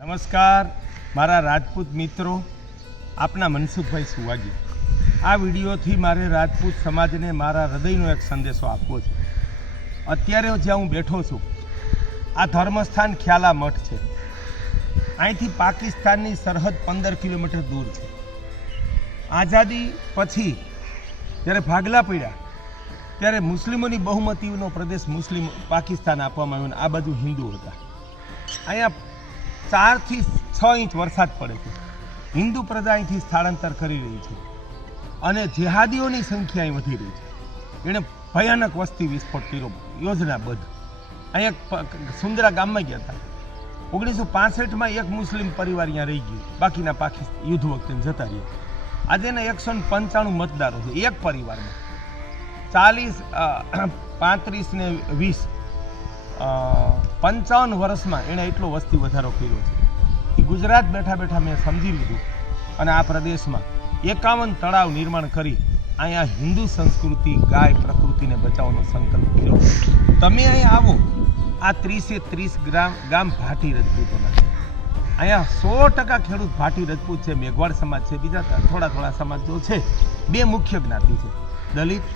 નમસ્કાર મારા રાજપૂત મિત્રો, આપના મનસુખભાઈ સુવાગી। આ વિડીયોથી મારે રાજપૂત સમાજને મારા હૃદયનો એક સંદેશો આપવો છે। અત્યારે જ્યાં હું બેઠો છું આ ધર્મસ્થાન ખ્યાલા મઠ છે। અહીંથી પાકિસ્તાનની સરહદ 15 કિલોમીટર દૂર છે। આઝાદી પછી જ્યારે ભાગલા પડ્યા ત્યારે મુસ્લિમોની બહુમતીનો પ્રદેશ મુસ્લિમ પાકિસ્તાન આપવામાં આવ્યો, આ બાજુ હિન્દુ હતા। અહીંયા 4 થી 6 ઇંચ વરસાદ પડે છે। હિન્દુ પ્રજા અહીંથી સ્થળાંતર કરી રહી છે અને જેહાદીઓની સંખ્યા અહીં વધી રહી છે। એણે ભયાનક વસ્તી વિસ્ફોટ કર્યો યોજનાબદ્ધ। અહીંયા સુંદરા ગામમાં ગયા હતા 1965માં એક મુસ્લિમ પરિવાર અહીંયા રહી ગયો, બાકીના પાકિસ્તાન યુદ્ધ વખતે જતા રહ્યા। આજે એના 195 મતદારો છે એક પરિવારમાં। 40, 35 ને 20 55 વર્ષમાં એણે એટલો વસ્તી વધારો કર્યો છે। એ ગુજરાત બેઠા બેઠા મેં સમજી લીધું અને આ પ્રદેશમાં 51 તળાવ નિર્માણ કરી અહીંયા હિન્દુ સંસ્કૃતિ ગાય પ્રકૃતિને બચાવવાનો સંકલ્પ કર્યો। તમે અહીંયા આવો, આ 30 ગામ ભાટી રજપૂતોના છે। અહીંયા 100% ખેડૂત ભાટી રજપૂત છે, મેઘવાડ સમાજ છે, બીજા થોડા સમાજો છે। 2 મુખ્ય જ્ઞાતિ છે, દલિત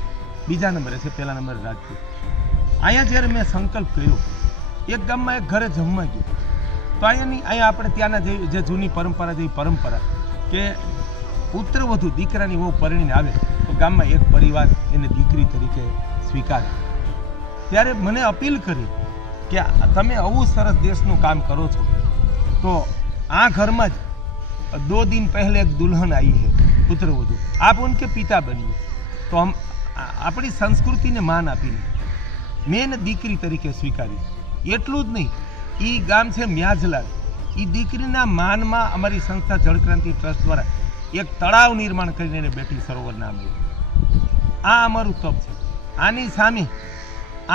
બીજા નંબરે છે, પહેલા નંબરે રાજપૂત। અહીંયા જ્યારે મેં સંકલ્પ કર્યો, એક ગામમાં એક ઘરે જમવા ગયો તો અહીંયા આપણે ત્યાંના જે જૂની પરંપરા જેવી પરંપરા કે પુત્રવધુ દીકરાની વહુ પરણીને આવે તો ગામમાં એક પરિવાર એને દીકરી તરીકે સ્વીકારે। ત્યારે મને અપીલ કરી કે તમે આવું સરસ દેશનું કામ કરો છો તો આ ઘરમાં જ 2 दिन पहले एक दुल्हन आई है पुत्रवधू, आप उनके पिता बनिए। तो हम अपनी संस्कृति ने मान आपीने મેં દીકરી તરીકે સ્વીકારી। એટલું જ નહીં, એ ગામ છે મ્યાજલાલ, એ દીકરીના માનમાં અમારી સંસ્થા જળક્રાંતિ ટ્રસ્ટ દ્વારા એક તળાવ નિર્માણ કરીને એને બેટી સરોવર નામ આપ્યું। આ અમારું તપ છે। આની સામે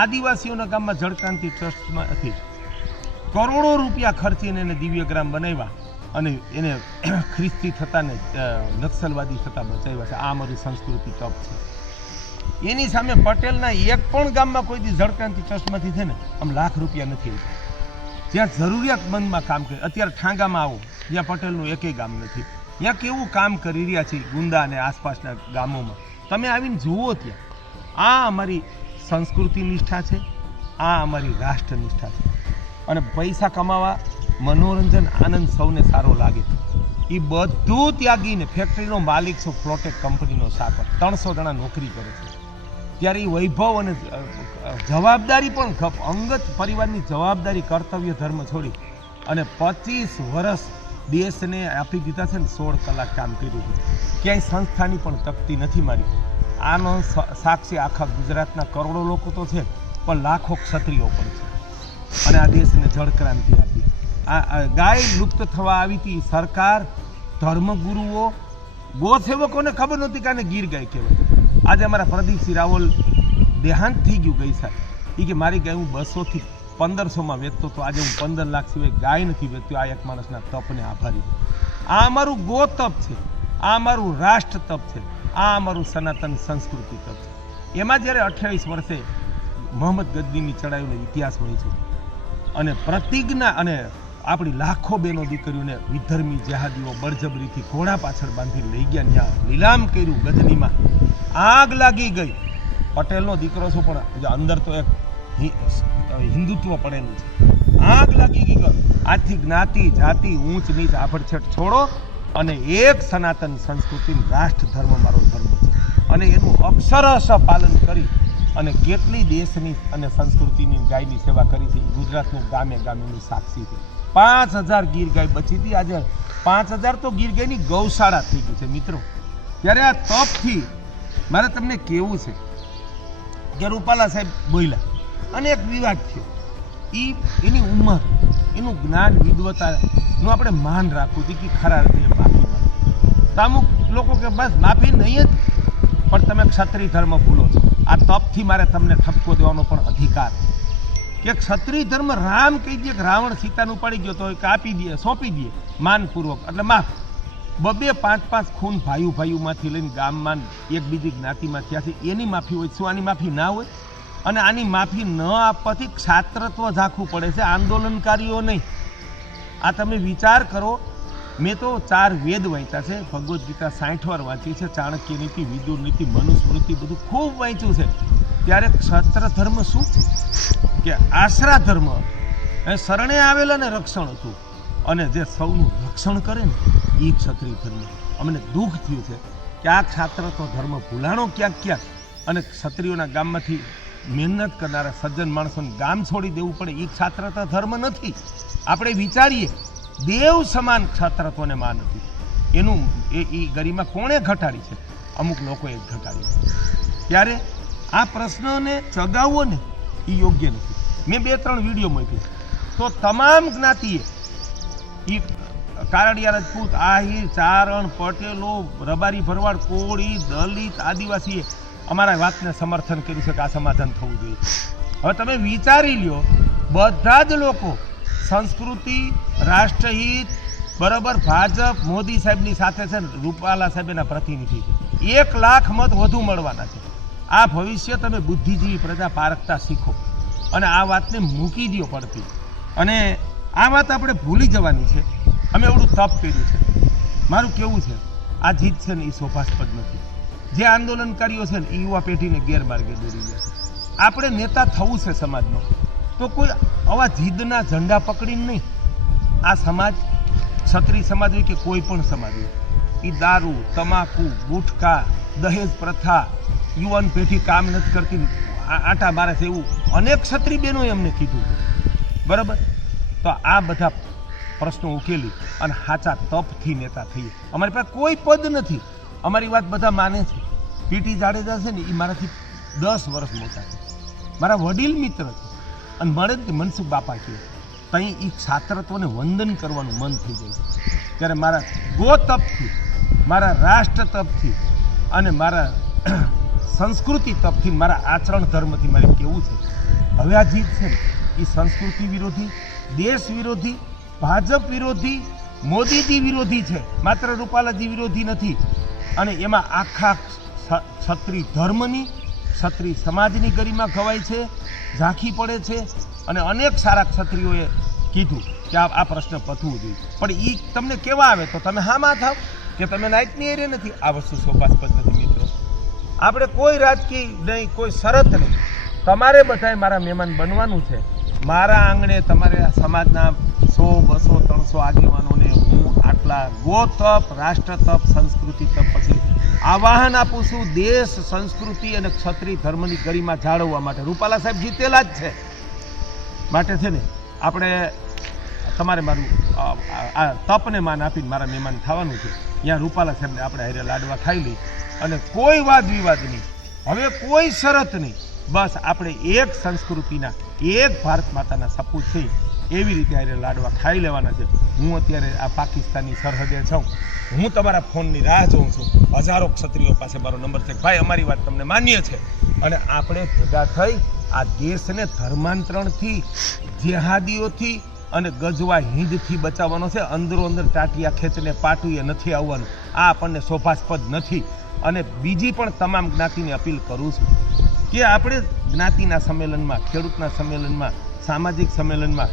આદિવાસીઓના ગામમાં જળક્રાંતિ ટ્રસ્ટમાંથી કરોડો રૂપિયા ખર્ચીને એને દિવ્યગ્રામ બનાવ્યા અને એને ખ્રિસ્તી થતા ને નક્સલવાદી થતા બચાવ્યા છે। આ અમારી સંસ્કૃતિ તપ છે। એની સામે પટેલના એક પણ ગામમાં કોઈ દી જળક્રાંતિ ટ્રસ્ટમાંથી છે ને આમ લાખ રૂપિયા નથી આપ્યા। જ્યાં જરૂરિયાતમંદમાં કામ કરે, અત્યારે ઠાંગામાં આવો જ્યાં પટેલનું એકેય ગામ નથી, ત્યાં કેવું કામ કરી રહ્યા છે ગુંદા અને આસપાસના ગામોમાં, તમે આવીને જુઓ। ત્યાં આ અમારી સંસ્કૃતિ નિષ્ઠા છે, આ અમારી રાષ્ટ્ર નિષ્ઠા છે। અને પૈસા કમાવા, મનોરંજન, આનંદ સૌને સારો લાગે એ બધું ત્યાગીને ફેક્ટરીનો માલિક છો, ફ્લોટેક કંપનીનો સાકર, 300 જણા નોકરી કરે છે। ત્યારે એ વૈભવ અને જવાબદારી પણ અંગત પરિવારની જવાબદારી, કર્તવ્ય, ધર્મ છોડી અને 25 વર્ષ દેશને આપી દીધા છે ને 16 કલાક કામ કર્યું છે। ક્યાંય સંસ્થાની પણ તકતી નથી મારી। આનો સાક્ષી આખા ગુજરાતના કરોડો લોકો તો છે, પણ લાખો ક્ષત્રિયો પણ છે। અને આ દેશને જળક્રાંતિ આપી। આ ગાય લુપ્ત થવા આવી હતી, સરકાર, ધર્મગુરુઓ, ગોસેવકોને ખબર નહોતી કે આને ગીર ગાય કહેવાય। આજે અમારા પ્રદીપસિંહ રાવલ દેહાંત થઈ ગયું ગઈ સાહેબ, એ કે મારી ગાય હું 200 થી 1500માં વેચતો તો આજે હું 15 લાખ સિવાય ગાય નથી વેચતો। આ એક માણસના તપને આભારી છે। આ અમારું ગો તપ છે, આ અમારું રાષ્ટ્ર તપ છે, આ અમારું સનાતન સંસ્કૃતિ તપ છે। એમાં જ્યારે 28 વર્ષે મોહમ્મદ ગજનીની ચડાવીનો ઇતિહાસ વહેંચ્યો અને પ્રતિજ્ઞા અને આપણી લાખો બહેનો દીકરીઓને વિધર્મી જેહાદીઓ બળજબરીથી ઘોડા પાછળ બાંધી લઈ ગયા, ત્યાં લીલામ કર્યું ગજનીમાં, આગ લાગી ગઈ। પટેલનો દીકરો છું પણ અંદર તો એક હિન્દુત્વ પડેલું છે। આગ લાગી ગઈ। આથી જ્ઞાતિ, જાતિ, ઊંચ નીચ, આભડછેટ છોડો અને એક સનાતન સંસ્કૃતિ, રાષ્ટ્ર ધર્મ મારો ધર્મ છે અને એનું અક્ષરશઃ પાલન કરી અને કેટલી દેશની અને સંસ્કૃતિની ગાયની સેવા કરી છે। ગુજરાતનું ગામે ગામેની સાક્ષી છે। 5000 ગીર ગાય બચી હતી, આજે 5000 તો ગીર ગાયની ગૌશાળા થઈ ગઈ છે મિત્રો। ત્યારે આ તપથી મારે તમને કહેવું છે કે રૂપાલા સાહેબ બોલ્યા અને એક વિવાદ થયો, એની ઉંમર, એનું જ્ઞાન, વિદ્વતાનું આપણે માન રાખવું જોઈએ કે ખરા અર્થે માફી માંગે। તો અમુક લોકો કે બસ માફી નહીં જ, પણ તમે ક્ષત્રિય ધર્મ ભૂલો છો। આ તપથી મારે તમને ઠપકો દેવાનો પણ અધિકાર કે ક્ષત્રિય ધર્મ રામ કહી દે કે રાવણ સીતાનું પડી ગયો તો કાપી દે, સોંપી દે માનપૂર્વક, એટલે માફ। 2-5 ખૂન ભાઈઓમાંથી લઈને ગામમાં એક બીજી જ્ઞાતિમાં થયા છે, એની માફી હોય, શું આની માફી ના હોય? અને આની માફી ન આપવાથી ક્ષાત્રત્વ ઝાંખવું પડે છે, આંદોલનકારીઓ નહીં। આ તમે વિચાર કરો, મેં તો 4 વેદ વાંચ્યા છે, ભગવદ્ ગીતા 60 વાર વાંચી છે, ચાણક્ય નીતિ, વિદુર નીતિ, મનુસ્મૃતિ બધું ખૂબ વાંચ્યું છે. ત્યારે ક્ષત્ર ધર્મ શું કે આશરા ધર્મ, શરણે આવેલા ને રક્ષણ હતું, અને જે સૌનું રક્ષણ કરે ને એ ક્ષત્રિય ધર્મ. અમને દુઃખ થયું છે કે આ ક્ષાત્ર તો ધર્મ ભૂલાણો ક્યાંક ક્યાંક, અને ક્ષત્રિયોના ગામમાંથી મહેનત કરનારા સજ્જન માણસોને ગામ છોડી દેવું પડે, એ ક્ષાત્રતા ધર્મ નથી. આપણે વિચારીએ, દેવ સમાન ક્ષાત્રત્વને માન હતી, એનું એ ગરિમા કોણે ઘટાડી છે? અમુક લોકોએ ઘટાડી. ત્યારે આ પ્રશ્નને ચગાવવો ને એ યોગ્ય નથી. મેં 2-3 વિડીયો મૂકી, તો તમામ જ્ઞાતિએ, એ કારડિયા, રાજપૂત, આહિર, ચારણ, પટેલો, રબારી, ભરવાડ, કોળી, દલિત, આદિવાસીએ અમારા વાતને સમર્થન કર્યું છે કે આ સમાધાન થવું જોઈએ. હવે તમે વિચારી લ્યો, બધા જ લોકો સંસ્કૃતિ, રાષ્ટ્રહિત, બરાબર, ભાજપ મોદી સાહેબની સાથે છે, રૂપાલા સાહેબ એના પ્રતિનિધિ છે. 1 લાખ મત વધુ મળવાના છે. આ ભવિષ્ય તમે બુદ્ધિજીવી પ્રજા પારખતા શીખો અને આ વાતને મૂકી દો પડતી. અને આ વાત આપણે ભૂલી જવાની છે. અમે એવડું તપ કર્યું છે. મારું કેવું છે, આ જીત છે ને એ શોભાસ્પદ નથી. જે આંદોલનકારીઓ છે ને એ યુવા પેઢીને ગેરમાર્ગે દોરી ગયા છે. આપણે નેતા થવું છે સમાજનો, તો કોઈ આવા જીદના ઝંડા પકડીને નહીં. આ સમાજ, ક્ષત્રિય સમાજ હોય કે કોઈ પણ સમાજ હોય, એ દારૂ, તમાકુ, ગુટખા, દહેજ પ્રથા, યુવાન પેઢી કામ નથી કરતી, આટા મારે છે, એવું અનેક ક્ષત્રિય બહેનોએ અમને કીધું છે. બરાબર, તો આ બધા પ્રશ્નો ઉકેલી અને સાચા તપથી નેતા થઈએ. અમારી પાસે કોઈ પદ નથી, અમારી વાત બધા માને છે. પીટી જાડેજા છે ને એ મારાથી 10 વર્ષ મોટા છે, મારા વડીલ મિત્ર છે, અને મળે જ મનસુખ બાપા કહે ત્યાં એ છાત્રત્વને વંદન કરવાનું મન થઈ જાય છે. ત્યારે મારા ગો તપથી, મારા રાષ્ટ્ર તપથી અને મારા સંસ્કૃતિ તપથી, મારા આચરણ ધર્મથી મારે કેવું છે, હવે આ જીત છે ને એ સંસ્કૃતિ વિરોધી, દેશ વિરોધી, ભાજપ વિરોધી, મોદીજી વિરોધી છે, માત્ર રૂપાલાજી વિરોધી નથી. અને એમાં આખા ક્ષત્રિય ધર્મની, ક્ષત્રિય સમાજની ગરિમા ખવાય છે, ઝાંખી પડે છે. અને અનેક સારા ક્ષત્રિયોએ કીધું કે આ પ્રશ્ન પતવું જોઈએ, પણ એ તમને કેવા આવે તો તમે હામાં થાવ કે તમે નાઇટની એરે નથી. આ વસ્તુ શોભાસ્પદ નથી મિત્રો. આપણે કોઈ રાજકીય નહીં, કોઈ શરત નહીં, તમારે બધાએ મારા મહેમાન બનવાનું છે. મારા આંગણે તમારે આ સમાજના 100, 200, 300 આગેવાનોને હું આટલા ગો તપ, રાષ્ટ્ર તપ, સંસ્કૃતિ તપ પછી આવાહન આપું છું, દેશ, સંસ્કૃતિ અને ક્ષત્રિય ધર્મની ગરિમા જાળવવા માટે. રૂપાલા સાહેબ જીતેલા જ છે, માટે છે ને આપણે તમારે મારું આ તપને માન આપીને મારા મહેમાન થવાનું છે. ત્યાં રૂપાલા સાહેબને આપણે હારે લાડવા ખાઈ લઈ અને કોઈ વાદ વિવાદ નહીં, હવે કોઈ શરત નહીં, બસ આપણે એક સંસ્કૃતિના, એક ભારત માતાના સપૂત છે એવી રીતે હારે લાડવા ખાઈ લેવાના છે. હું અત્યારે આ પાકિસ્તાનની સરહદે છું, હું તમારા ફોનની રાહ જોઉં છું. હજારો ક્ષત્રિયો પાસે મારો નંબર છે, ભાઈ અમારી વાત તમને માન્ય છે, અને આપણે ભેગા થઈ આ દેશને ધર્માંતરણથી, જેહાદીઓથી અને ગજવા હિંદથી બચાવવાનો છે. અંદરો અંદર ટાટિયા ખેંચને પાટું એ નથી આવવાનું. આ આપણને શોભાસ્પદ નથી. અને બીજી પણ તમામ જ્ઞાતિને અપીલ કરું છું કે આપણે જ્ઞાતિના સંમેલનમાં, ખેડૂતના સંમેલનમાં, સામાજિક સંમેલનમાં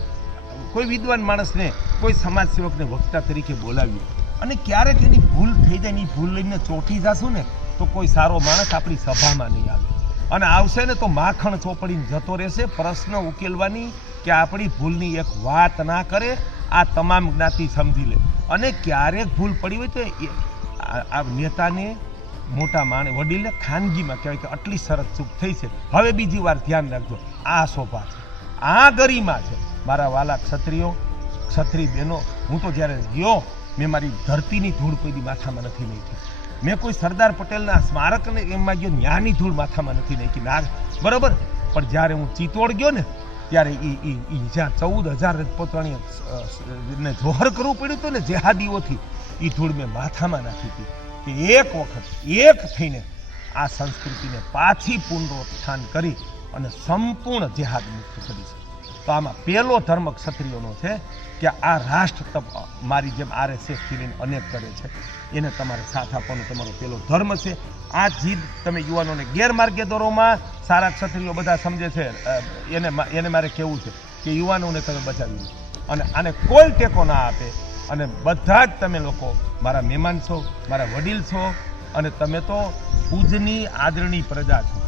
કોઈ વિદ્વાન માણસને, કોઈ સમાજ સેવકને વક્તા તરીકે બોલાવીએ. અને ક્યારેક એની ભૂલ થઈ જાય, એની ભૂલ લઈને ચોંટી જશું ને તો કોઈ સારો માણસ આપણી સભામાં નહીં આવે, અને આવશે ને તો માખણ ચોપડીને જતો રહેશે. પ્રશ્ન ઉકેલવાની કે આપણી ભૂલની એક વાત ના કરે, આ તમામ જ્ઞાતિ સમજી લે. અને ક્યારેક ભૂલ પડી હોય તો આ નેતાને, મોટા માણે, વડીલને ખાનગીમાં કહેવાય કે આટલી સરસ ચૂક થઈ છે, હવે બીજી વાર ધ્યાન રાખજો. આ શોભા છે, આ ગરિમા છે. મારા વાલા ક્ષત્રિયો, ક્ષત્રિય બહેનો, હું તો જ્યારે ગયો મેં મારી ધરતીની ધૂળ કોઈ દી માથામાં નથી નાખી. મેં કોઈ સરદાર પટેલના સ્મારકને એમાં ગયો, ન્યાની ધૂળ માથામાં નથી નાખી ના, બરાબર. પણ જ્યારે હું ચિત્તોડ ગયો ને ત્યારે જ્યાં 14,000 રજપૂતાણીને જોહર કરવું પડ્યું હતું ને જેહાદીઓથી, એ ધૂળ મેં માથામાં નાખી હતી કે એક વખત એક થઈને આ સંસ્કૃતિને પાછી પુનરોત્થાન કરી અને સંપૂર્ણ જેહાદ મુક્ત કરી છે. તો આમાં પહેલો ધર્મ ક્ષત્રિયોનો છે કે આ રાષ્ટ્ર તપ મારી જેમ RSSથી લઈને અનેક કરે છે, એને તમારે સાથ આપવાનો તમારો પહેલો ધર્મ છે. આ જીદ તમે યુવાનોને ગેરમાર્ગે દોરોમાં સારા ક્ષત્રિયો બધા સમજે છે, એને મારે કહેવું છે કે યુવાનોને તમે બચાવી લો. અને આને કોઈ ટેકો ના આપે. અને બધા જ તમે લોકો મારા મહેમાન છો, મારા વડીલ છો, અને તમે તો પૂજની આદરણી પ્રજા છો.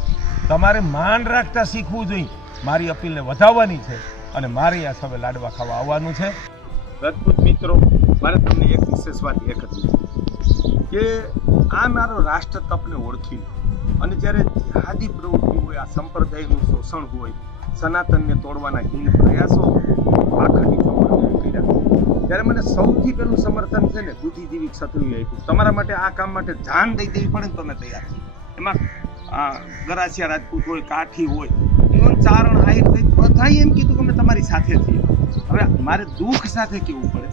તમારે માન રાખતા શીખવું જોઈએ. મારી અપીલને વધાવવાની છે અને મારે આ સવે લાડવા ખાવા આવવાનું છે. રાજપૂત મિત્રો, મારે તમને એક વિશેષ વાત એ કરવી છે કે આ મારો રાષ્ટ્ર તપને ઓળખી અને જ્યારે જિહાદી પ્રવૃત્તિ હોય, આ સંપ્રદાયનું શોષણ હોય, સનાતનને તોડવાના હીન પ્રયાસો આખંડી સંપ્રદાય કર્યા, ત્યારે મને સૌથી પહેલું સમર્થન છે ને બુદ્ધિજીવી ક્ષત્રિય આપ્યું. તમારા માટે આ કામ માટે જાન દઈ દેવી પડે ને તો મેં તૈયાર છું. એમાં ગરાસિયા રાજપૂત હોય, કાઠી હોય, ઇવન ચારણ, આયુર્વેદ, બધાએ એમ કીધું કે અમે તમારી સાથે છીએ. હવે મારે દુઃખ સાથે કહેવું પડે,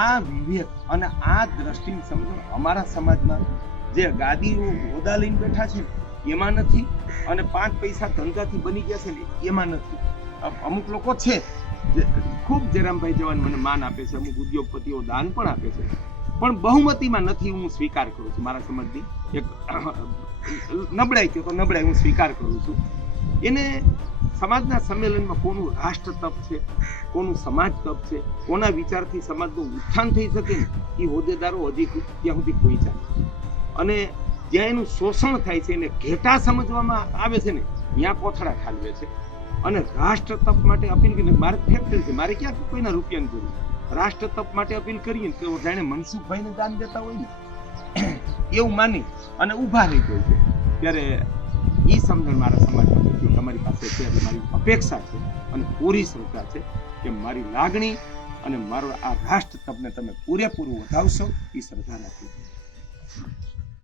આ વિવેક અને આ દ્રષ્ટિની સમજો. અમારા સમાજમાં જે ગાદીઓ હોદ્દા લઈને બેઠા છે એમાં નથી, અને 5 પૈસા ધંધાથી બની ગયા છે ને એમાં નથી. અમુક લોકો છે જે ખૂબ જયરામભાઈ જવાન મને માન આપે છે, અમુક ઉદ્યોગપતિઓ દાન પણ આપે છે, પણ બહુમતીમાં નથી. હું સ્વીકાર કરું છું મારા સમાજની એક નબળાઈ કહો તો નબળાઈ હું સ્વીકાર કરું છું. એને સમાજના સંમેલનમાં કોનું રાષ્ટ્ર તપ છે, કોનું સમાજ તપ છે, કોના વિચારથી સમાજનું ઉત્થાન થઈ શકે ને એ હોદ્દેદારો હજી ત્યાં સુધી પહોંચ્યા છે. અને જ્યાં એનું શોષણ થાય છે, એને ઘેટા સમજવામાં આવે છે ને ત્યાં કોથળા ઠાલવે છે. અને રાષ્ટ્ર તપ માટે અપીલ કરીને મારે ફેક્ટરી છે, મારે ક્યાં કોઈના રૂપિયાની જરૂર. રાષ્ટ્ર તપ માટે અપીલ કરીએ તો જાણે મનસુખભાઈને દાન દેતા હોય ને એવું માની અને ઊભા રહી ગયું છે. ત્યારે એ સમજણ મારા સમાજમાં તમારી પાસે છે, એટલે મારી અપેક્ષા છે અને પૂરી શ્રદ્ધા છે કે મારી લાગણી અને મારો આ રાષ્ટ્ર તપને તમે પૂરેપૂરું વધાવશો, એ શ્રદ્ધા રાખી.